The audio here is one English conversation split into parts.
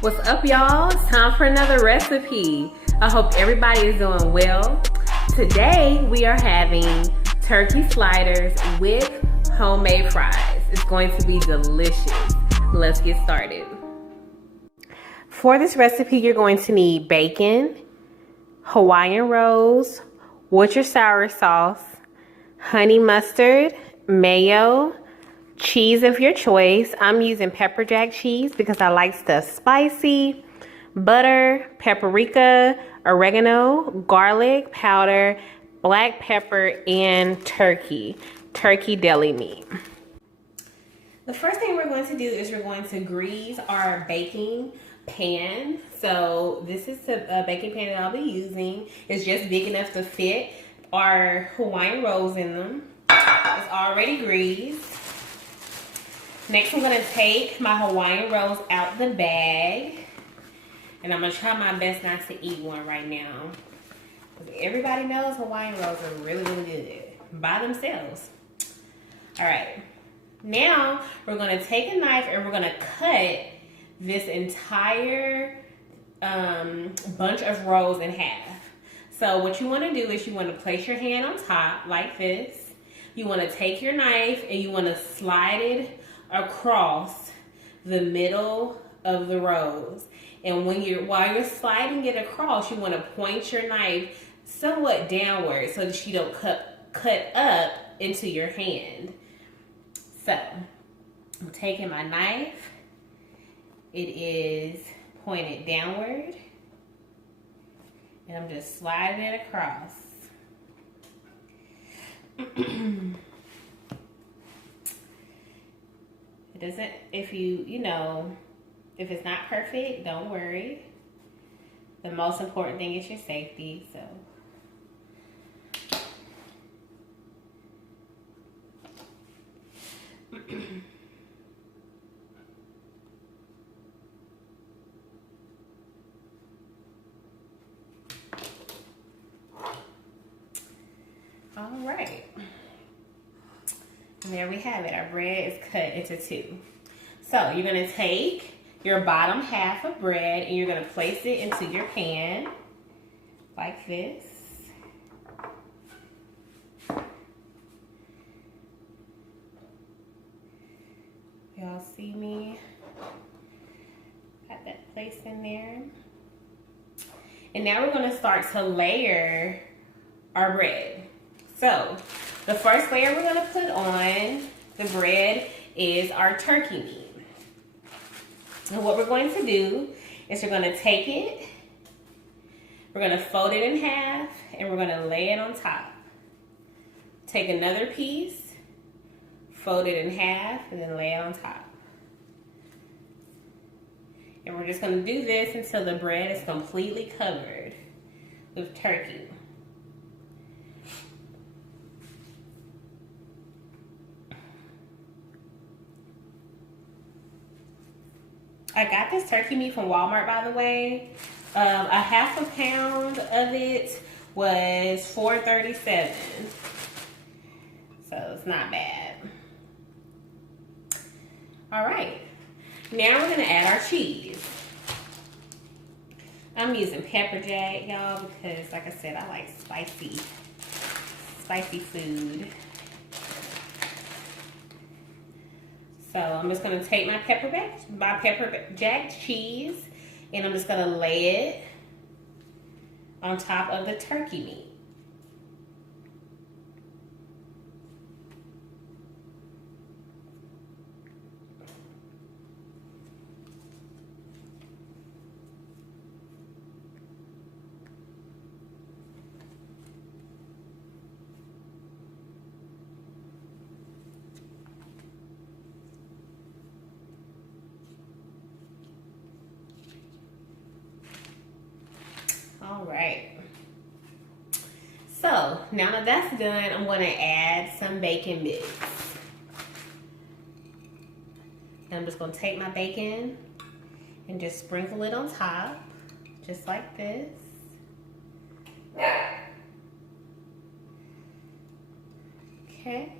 What's up, y'all? It's time for another recipe. I hope everybody is doing well. Today we are having turkey sliders with homemade fries. It's going to be delicious. Let's get started. For this recipe, you're going to need bacon, Hawaiian rolls, Worcestershire sauce, honey mustard, mayo, cheese of your choice. I'm using pepper jack cheese because I like stuff spicy, butter, paprika, oregano, garlic powder, black pepper, and turkey deli meat. The first thing we're going to do is we're going to grease our baking pan. So this is a baking pan that I'll be using. It's just big enough to fit our Hawaiian rolls in them. It's already greased. Next, I'm gonna take my Hawaiian rolls out the bag. And I'm gonna try my best not to eat one right now. Because everybody knows Hawaiian rolls are really, really good by themselves. All right, now we're gonna take a knife and we're gonna cut this entire bunch of rolls in half. So what you wanna do is you wanna place your hand on top like this. You wanna take your knife and you wanna slide it across the middle of the rolls. And while you're sliding it across, you want to point your knife somewhat downward so that you don't cut up into your hand. So I'm taking my knife. It is pointed downward. And I'm just sliding it across. Doesn't, if it's not perfect, don't worry. The most important thing is your safety, so. All right. And there we have it. Our bread is cut into two. So you're going to take your bottom half of bread and you're going to place it into your pan like this. Y'all see me? Got that placed in there. And now we're going to start to layer our bread. So the first layer we're gonna put on the bread is our turkey meat. And what we're going to do is we're gonna take it, we're gonna fold it in half, and we're gonna lay it on top. Take another piece, fold it in half, and then lay it on top. And we're just gonna do this until the bread is completely covered with turkey. I got this turkey meat from Walmart, by the way. A half a pound of it was $4.37. So it's not bad. All right. Now we're gonna add our cheese. I'm using pepper jack, y'all, because like I said, I like spicy food. So I'm just gonna take my pepper jack cheese and I'm just gonna lay it on top of the turkey meat. All right. So now that that's done, I'm going to add some bacon bits. And I'm just going to take my bacon and just sprinkle it on top, just like this. Okay.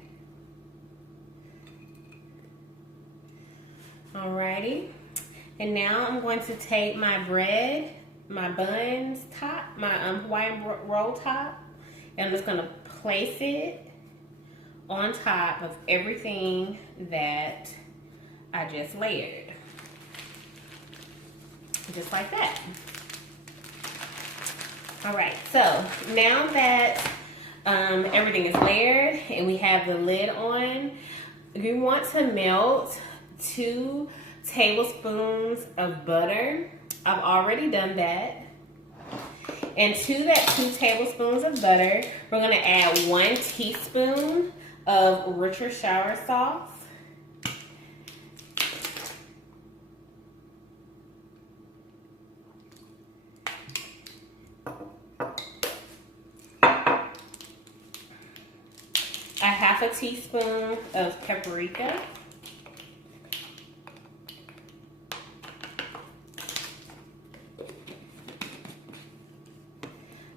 Alrighty. And now I'm going to take my bread, my buns top, my Hawaiian roll top, and I'm just gonna place it on top of everything that I just layered. Just like that. All right, so now that everything is layered and we have the lid on, you want to melt 2 tablespoons of butter. I've already done that. And to that 2 tablespoons of butter, we're gonna add 1 teaspoon of Worcestershire sauce. A half a teaspoon of paprika.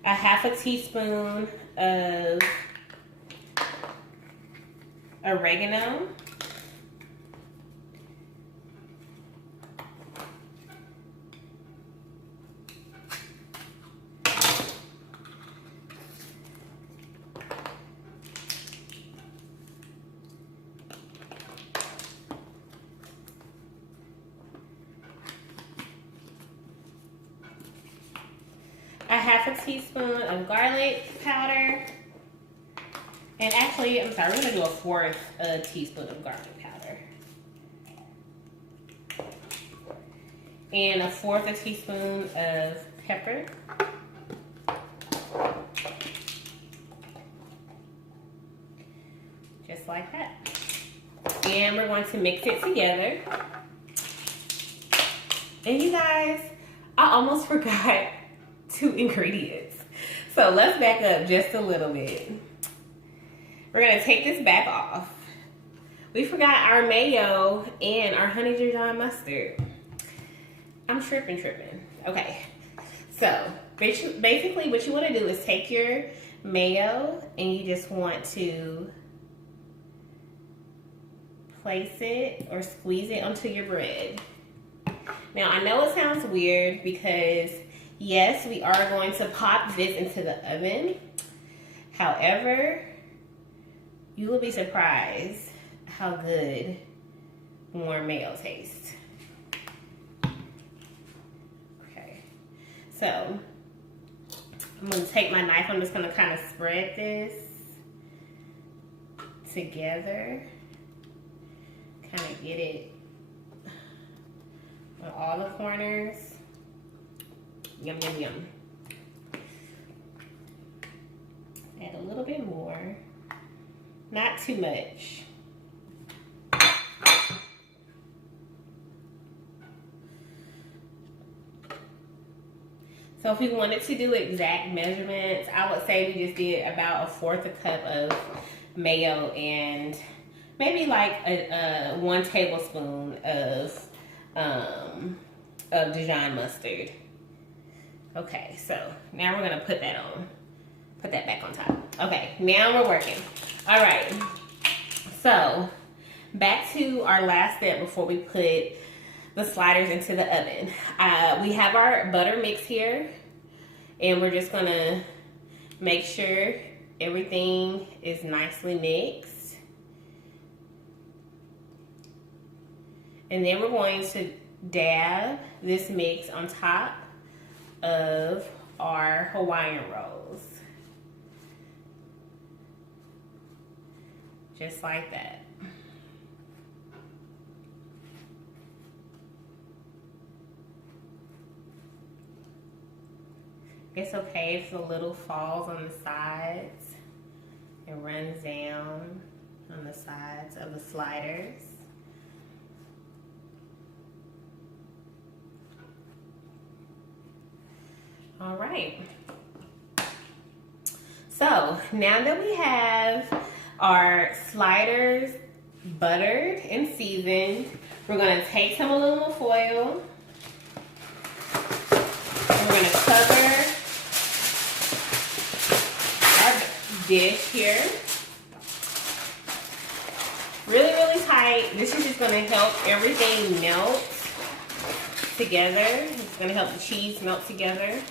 A half a teaspoon of oregano. A half a teaspoon of garlic powder. And actually, I'm sorry, we're gonna do a 1/4 teaspoon of garlic powder. And a 1/4 teaspoon of pepper. Just like that. And we're going to mix it together. And you guys, I almost forgot 2 ingredients. So let's back up just a little bit. We're gonna take this back off. We forgot our mayo and our honey Dijon mustard. I'm tripping. Okay, so basically what you wanna do is take your mayo and you just want to place it or squeeze it onto your bread. Now I know it sounds weird because yes, we are going to pop this into the oven. However, you will be surprised how good warm mayo tastes. Okay, so I'm gonna take my knife. I'm just gonna kind of spread this together. Kind of get it on all the corners. Yum, yum, yum. Add a little bit more. Not too much. So if we wanted to do exact measurements, I would say we just did about a 1/4 cup of mayo and maybe like a 1 tablespoon of Dijon mustard. Okay, so now we're gonna put that back on top. Okay, now we're working. All right, so back to our last step before we put the sliders into the oven. We have our butter mix here, and we're just gonna make sure everything is nicely mixed. And then we're going to dab this mix on top of our Hawaiian rolls. Just like that. It's okay if a little falls on the sides and runs down on the sides of the sliders. All right. So now that we have our sliders buttered and seasoned, we're gonna take some aluminum foil and we're gonna cover our dish here really, really tight. This is just gonna help everything melt together. It's gonna help the cheese melt together.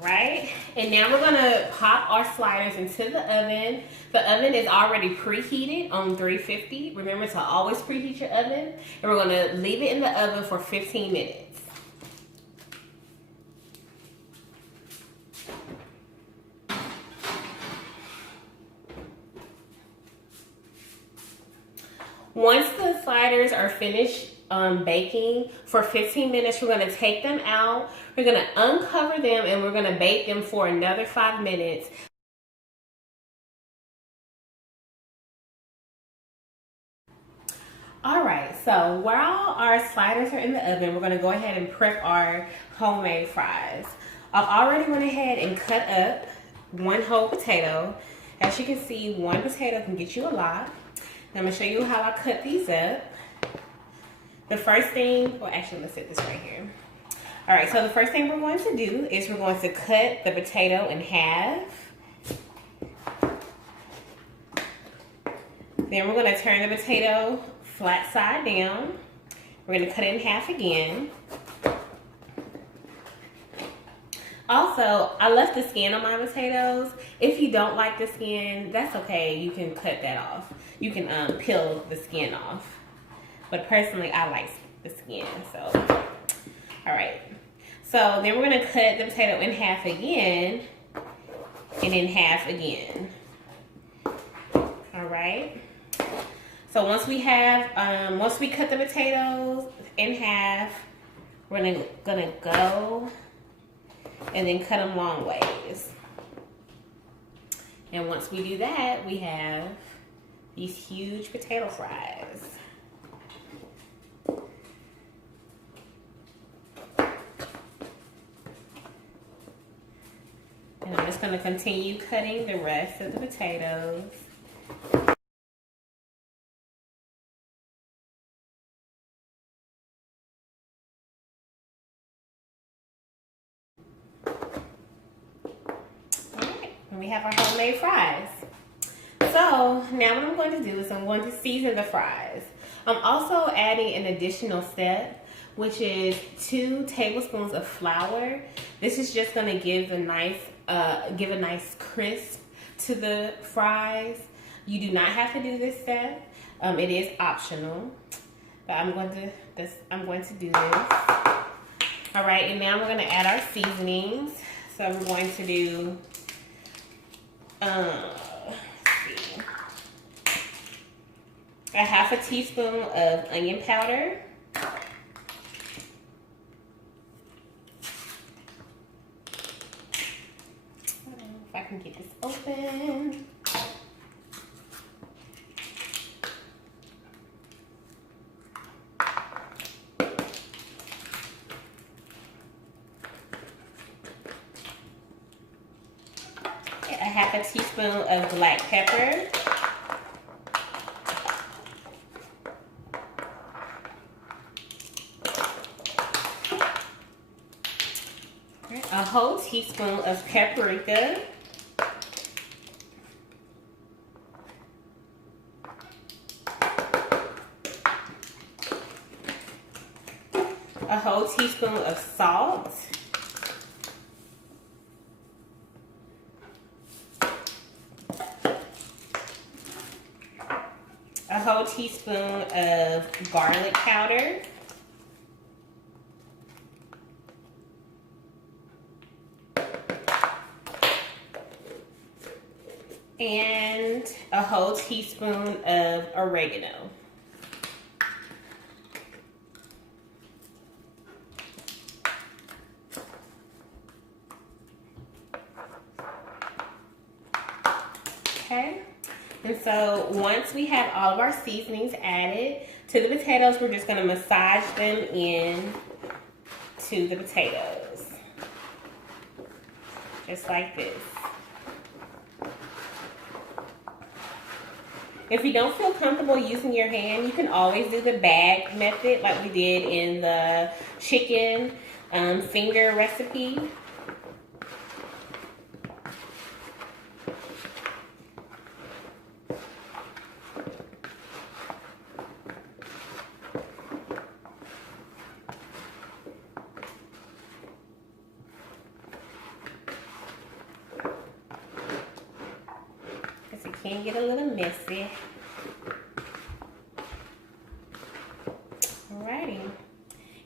Right, and now we're gonna pop our sliders into the oven. The oven is already preheated on 350. Remember to always preheat your oven. And we're gonna leave it in the oven for 15 minutes. Once the sliders are finished baking for 15 minutes, we're gonna take them out. We're gonna uncover them and we're gonna bake them for another 5 minutes. All right, so while our sliders are in the oven, we're gonna go ahead and prep our homemade fries. I've already went ahead and cut up one whole potato. As you can see, one potato can get you a lot. I'm gonna show you how I cut these up. The first thing, well actually let's set this right here. All right, so the first thing we're going to do is we're going to cut the potato in half. Then we're gonna turn the potato flat side down. We're gonna cut it in half again. Also, I left the skin on my potatoes. If you don't like the skin, that's okay. You can cut that off. You can peel the skin off. But personally, I like the skin, so. All right. So then we're gonna cut the potato in half again and in half again. All right. So once we cut the potatoes in half, we're gonna go and then cut them long ways. And once we do that, we have these huge potato fries. And I'm just gonna continue cutting the rest of the potatoes. We have our homemade fries. So now what I'm going to do is I'm going to season the fries. I'm also adding an additional step, which is 2 tablespoons of flour. This is just going to give a nice crisp to the fries. You do not have to do this step. It is optional, but I'm going to do this. All right, and now we're going to add our seasonings. So we're going to do a half a teaspoon of onion powder, if I can get this open, a half a teaspoon of black pepper, a whole teaspoon of paprika, a whole teaspoon of salt, a whole teaspoon of garlic powder, and a whole teaspoon of oregano. Okay, and so once we have all of our seasonings added to the potatoes, we're just going to massage them in to the potatoes, just like this. If you don't feel comfortable using your hand, you can always do the bag method like we did in the chicken finger recipe. can get a little messy. Alrighty.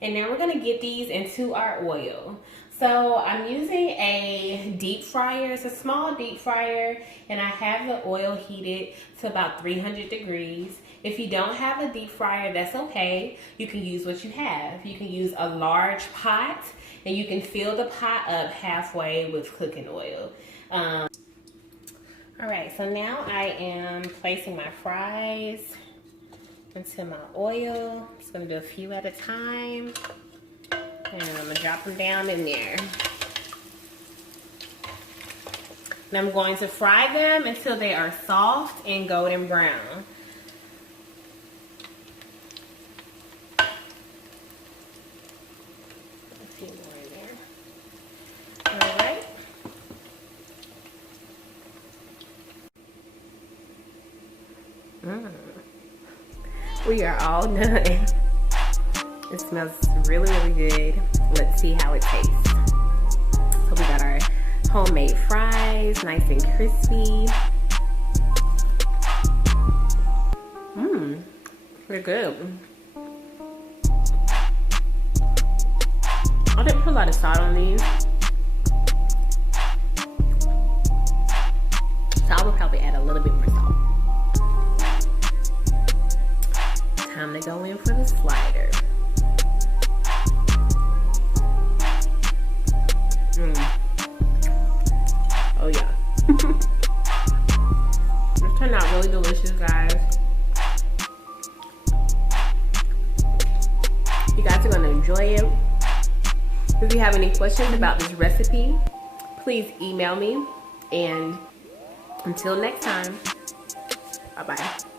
And now we're gonna get these into our oil. So I'm using a deep fryer. It's a small deep fryer, and I have the oil heated to about 300 degrees. If you don't have a deep fryer, that's okay. You can use what you have. You can use a large pot, and you can fill the pot up halfway with cooking oil. All right, so now I am placing my fries into my oil. I'm just gonna do a few at a time. And I'm gonna drop them down in there. And I'm going to fry them until they are soft and golden brown. A few more in there. All right. We are all done. It smells really, really good. Let's see how it tastes. So we got our homemade fries, nice and crispy. They're good. I didn't put a lot of salt on these, so I will probably add a little bit more salt. Time to go in for the slider. Oh yeah. This turned out really delicious, guys. You guys are gonna enjoy it. If you have any questions about this recipe, please email me. And until next time, bye-bye.